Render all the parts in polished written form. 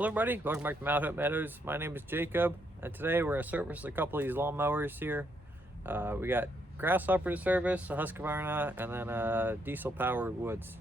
Hello everybody, welcome back to Mount Hope Meadows. My name is Jacob, and today we're going to service a couple of these lawn mowers here. We got Grasshopper to service, a Husqvarna, and then a diesel powered Woods.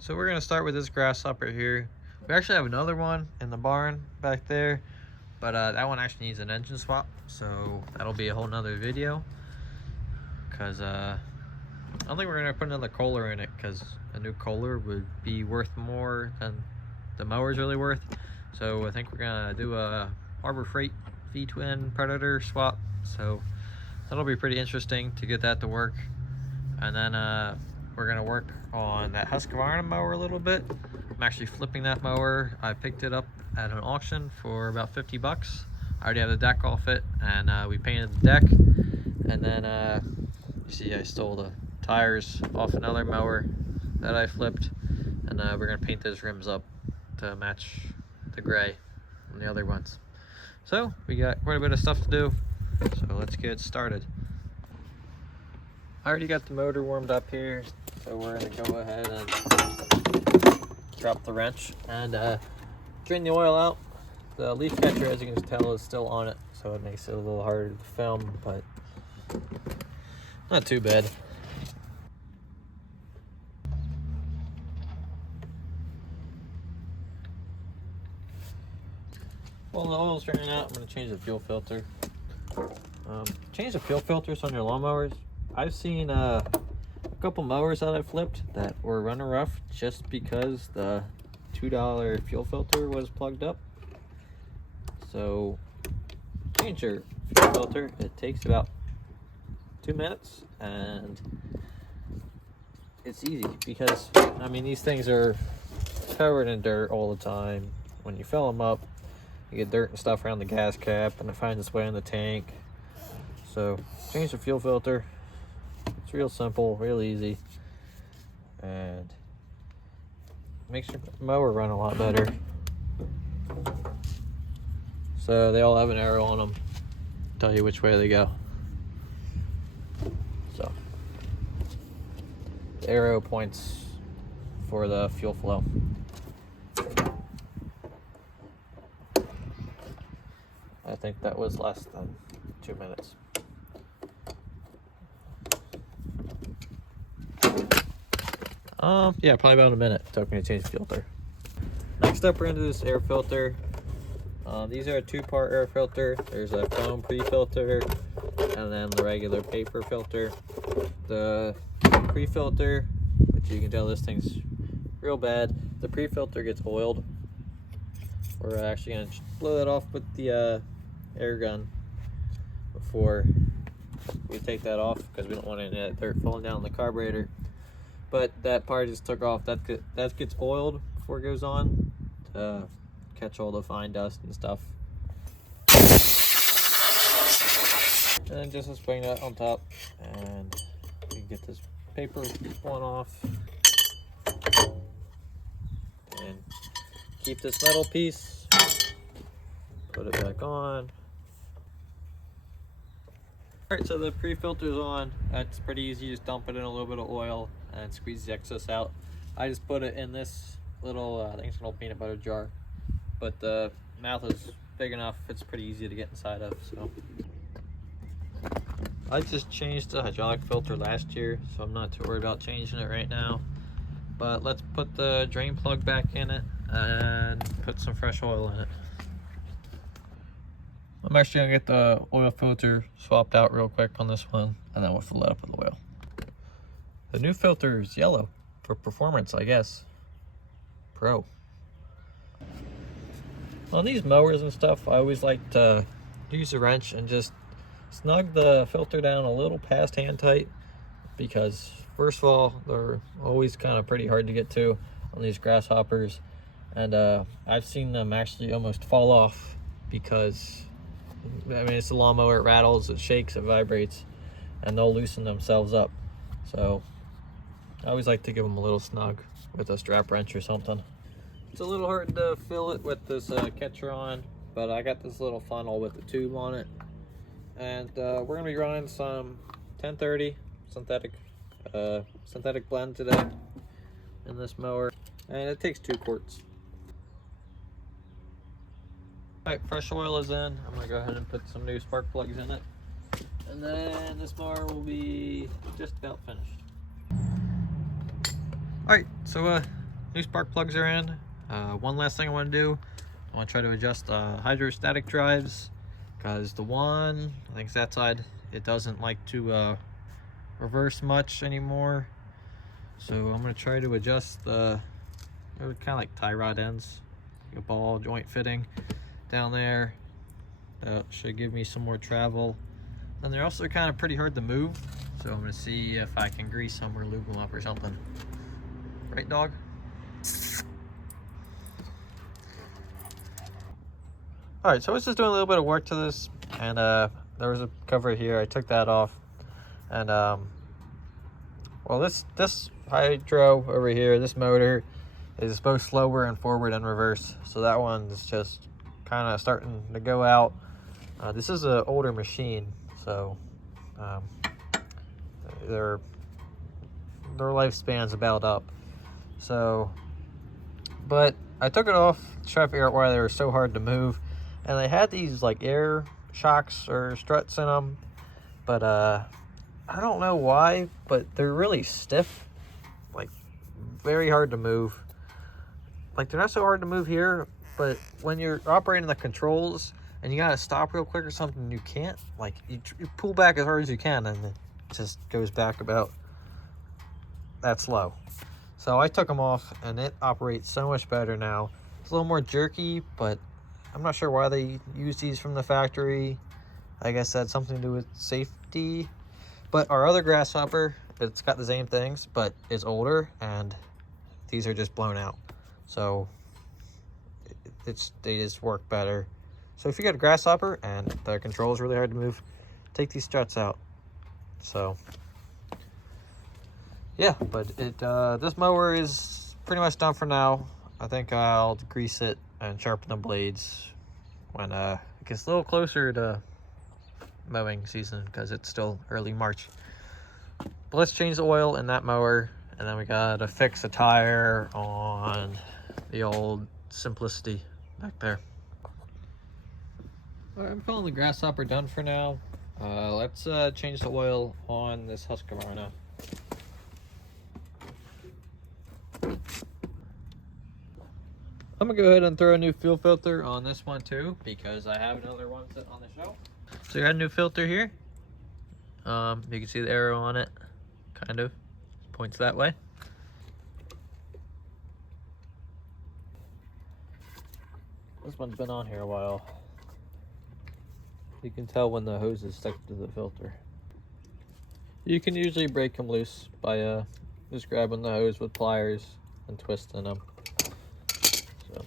So we're going to start with this Grasshopper here. We actually have another one in the barn back there, but that one actually needs an engine swap, so that'll be a whole nother video. Because I don't think we're going to put another Kohler in it, because a new Kohler would be worth more than the mower's really worth. So I think we're going to do a Harbor Freight V-twin Predator swap, so that'll be pretty interesting to get that to work. And then we're going to work on that Husqvarna mower a little bit. I'm actually flipping that mower. I picked it up at an auction for about 50 bucks. I already have the deck off it, and we painted the deck. And then you see I stole the tires off another mower that I flipped, and we're gonna paint those rims up to match the gray on the other ones. So we got quite a bit of stuff to do, so let's get started. I already got the motor warmed up here, so we're gonna go ahead and drop the wrench and drain the oil out. The leaf catcher, as you can tell, is still on it, so it makes it a little harder to film, but not too bad. Well, the oil's draining out. I'm going to change the fuel filter. Change the fuel filters on your lawnmowers. I've seen a couple mowers that I flipped that were running rough just because the $2 fuel filter was plugged up. So change your fuel filter. It takes about 2 minutes, and it's easy because I mean these things are covered in dirt all the time. When you fill them up, you get dirt and stuff around the gas cap, and it finds its way in the tank. So change the fuel filter. It's real simple, real easy, and makes your mower run a lot better. So they all have an arrow on them, tell you which way they go. So the arrow points for the fuel flow. I think that was less than 2 minutes. Yeah, probably about a minute it took me to change the filter. Next up, we're gonna do this air filter. These are a two-part air filter. There's a foam pre-filter and then the regular paper filter. The pre-filter, which you can tell this thing's real bad, the pre-filter gets oiled. We're actually gonna blow that off with the air gun before we take that off, because we don't want any of that dirt falling down the carburetor. But that part just took off. That gets oiled before it goes on to catch all the fine dust and stuff. And then just let's bring that on top, and we can get this paper one off. And keep this metal piece. Put it back on. Alright, so the pre-filter's on. That's pretty easy. You just dump it in a little bit of oil and squeeze the excess out. I just put it in this little, I think it's an old peanut butter jar, but the mouth is big enough, it's pretty easy to get inside of. So I just changed the hydraulic filter last year, so I'm not too worried about changing it right now. But let's put the drain plug back in it and put some fresh oil in it. I'm actually gonna get the oil filter swapped out real quick on this one, and then we'll fill it up with oil. The new filter is yellow for performance, I guess. Pro. On these mowers and stuff, I always like to use a wrench and just snug the filter down a little past hand tight, because first of all, they're always kind of pretty hard to get to on these Grasshoppers, and I've seen them actually almost fall off because, I mean, it's a lawnmower, it rattles, it shakes, it vibrates, and they'll loosen themselves up. So I always like to give them a little snug with a strap wrench or something. It's a little hard to fill it with this catcher on, but I got this little funnel with a tube on it, and we're gonna be running some 1030 synthetic blend today in this mower, and it takes 2 quarts. All right, fresh oil is in. I'm gonna go ahead and put some new spark plugs in it, and then this mower will be just about finished. All right, so new spark plugs are in. One last thing I want to do, I want to try to adjust hydrostatic drives, because the one, I think it's that side, it doesn't like to reverse much anymore. So I'm going to try to adjust they're kind of like tie rod ends, like a ball joint fitting down there. That should give me some more travel. And they're also kind of pretty hard to move, so I'm going to see if I can grease them or lube them up or something. Right, dog? Alright, so I was just doing a little bit of work to this, and there was a cover here. I took that off, and well, this hydro over here, this motor is both slower and forward and reverse, so that one's just kind of starting to go out. This is an older machine, so their lifespan's about up. So, but I took it off to try to figure out why they were so hard to move, and they had these like air shocks or struts in them, but I don't know why, but they're really stiff, like very hard to move. Like, they're not so hard to move here, but when you're operating the controls and you gotta stop real quick or something, you can't. Like, you pull back as hard as you can, and it just goes back about that slow. So I took them off, and it operates so much better now. It's a little more jerky, but I'm not sure why they use these from the factory. I guess that's something to do with safety. But our other Grasshopper, it's got the same things, but it's older, and these are just blown out. So they just work better. So if you got a Grasshopper and the control is really hard to move, take these struts out. So yeah, but this mower is pretty much done for now. I think I'll grease it and sharpen the blades when it gets a little closer to mowing season, because it's still early March. But let's change the oil in that mower, and then we gotta fix a tire on the old Simplicity back there. All right, I'm calling the Grasshopper done for now. Let's change the oil on this Husqvarna. I'm gonna go ahead and throw a new fuel filter on this one too, because I have another one sitting on the shelf. So you got a new filter here. You can see the arrow on it, kind of points that way. This one's been on here a while. You can tell when the hose is stuck to the filter. You can usually break them loose by just grabbing the hose with pliers and twisting them. So.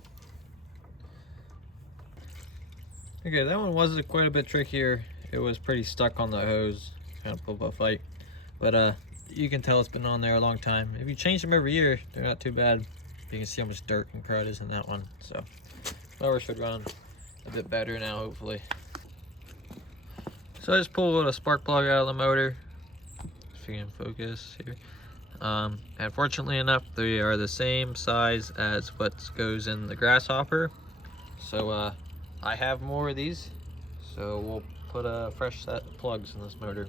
Okay, that one was quite a bit trickier. It was pretty stuck on the hose, kind of pulled up a fight. But you can tell it's been on there a long time. If you change them every year, they're not too bad. You can see how much dirt and crud is in that one. So, mower should run a bit better now, hopefully. So I just pulled a spark plug out of the motor. If you can focus here. And fortunately enough, they are the same size as what goes in the Grasshopper. So I have more of these. So we'll put a fresh set of plugs in this motor.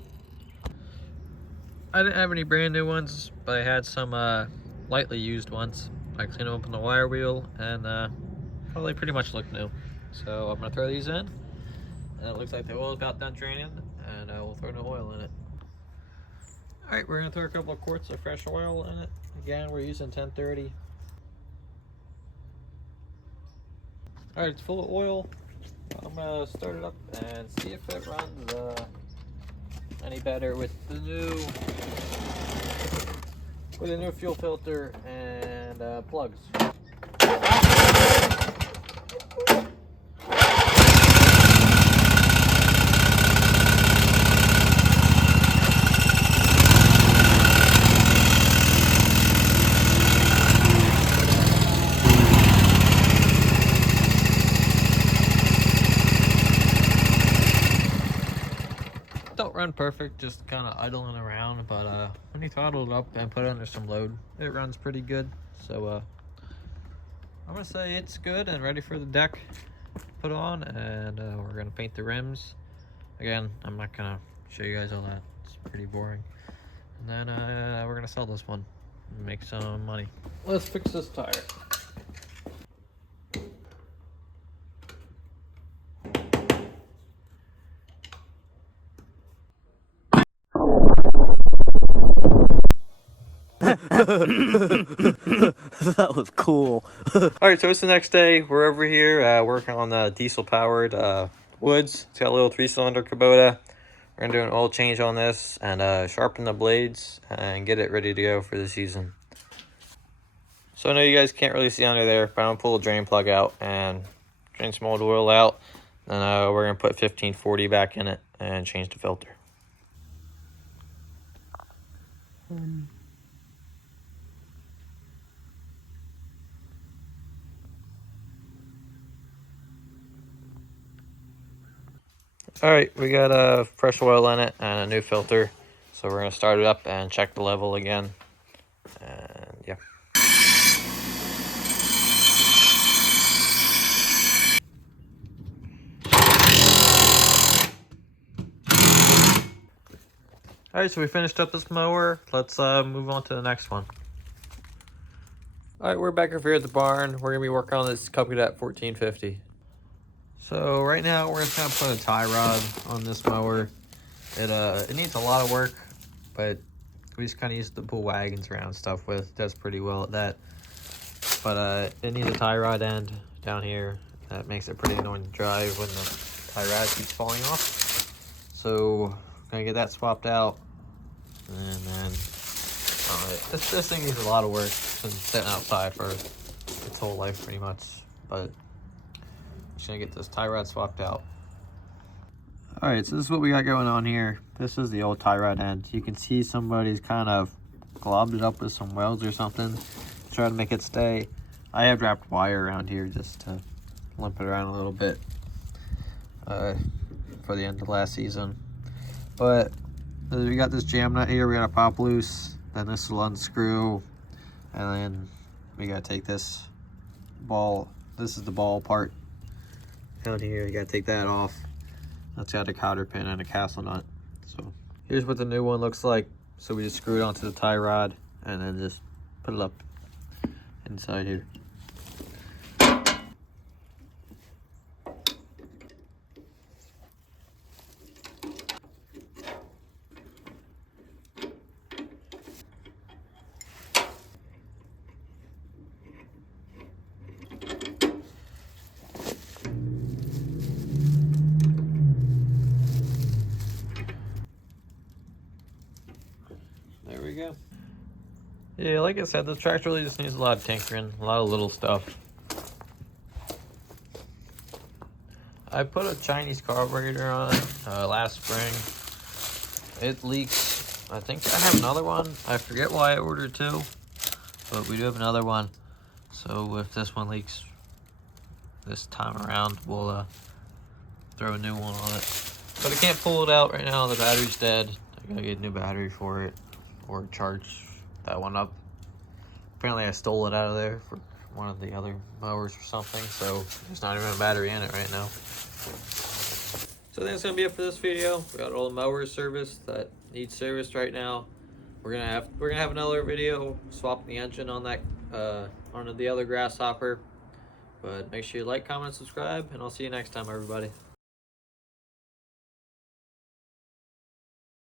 I didn't have any brand new ones, but I had some lightly used ones. I cleaned them up on the wire wheel, and well, they pretty much look new. So I'm gonna throw these in, and it looks like the oil is about done draining, and we'll throw no oil in it. All right, we're gonna throw a couple of quarts of fresh oil in it. Again, we're using 1030. All right, it's full of oil. I'm gonna start it up and see if it runs any better with the new fuel filter and plugs. won't run perfect, just kind of idling around, but when you throttle it up and put it under some load, it runs pretty good. So I'm gonna say it's good and ready for the deck put on, and we're gonna paint the rims. Again, I'm not gonna show you guys all that, it's pretty boring. And then we're gonna sell this one and make some money. Let's fix this tire. That was cool. Alright, so it's the next day. We're over here working on the diesel powered woods. It's got a little 3-cylinder Kubota. We're gonna do an oil change on this and sharpen the blades and get it ready to go for the season. So I know you guys can't really see under there, but I'm gonna pull the drain plug out and drain some old oil out. Then we're gonna put 1540 back in it and change the filter. Alright, we got fresh oil in it and a new filter. So we're going to start it up and check the level again. And yeah. Alright, so we finished up this mower. Let's move on to the next one. Alright, we're back over here at the barn. We're going to be working on this Cub Cadet 1450. So right now we're just gonna put a tie rod on this mower. It needs a lot of work, but we just kind of use the pull wagons around stuff with. It does pretty well at that. But it needs a tie rod end down here. That makes it pretty annoying to drive when the tie rod keeps falling off. So I'm gonna get that swapped out, and then this thing needs a lot of work. It's been sitting outside for its whole life pretty much, but just gonna get this tie rod swapped out. Alright, so this is what we got going on here. This is the old tie rod end. You can see somebody's kind of globbed it up with some welds or something, try to make it stay. I have wrapped wire around here just to limp it around a little bit for the end of last season. But we got this jam nut here we gotta pop loose, then this will unscrew, and then we gotta take this ball, this is the ball part down here, you gotta take that off. That's got a cotter pin and a castle nut. So here's what the new one looks like. So we just screw it onto the tie rod and then just put it up inside here. There we go. Yeah, like I said, the tractor really just needs a lot of tinkering, a lot of little stuff. I put a Chinese carburetor on last spring. It leaks. I think I have another one. I forget why I ordered 2, but we do have another one. So if this one leaks this time around, we'll throw a new one on it. But I can't pull it out right now. The battery's dead. I gotta get a new battery for it, or charge that one up. Apparently I stole it out of there for one of the other mowers or something, so there's not even a battery in it right now. So I think that's gonna be it for this video. We got all the mowers serviced that need serviced right now. We're gonna have another video swapping the engine on that on the other Grasshopper. But make sure you like, comment, subscribe, and I'll see you next time, everybody.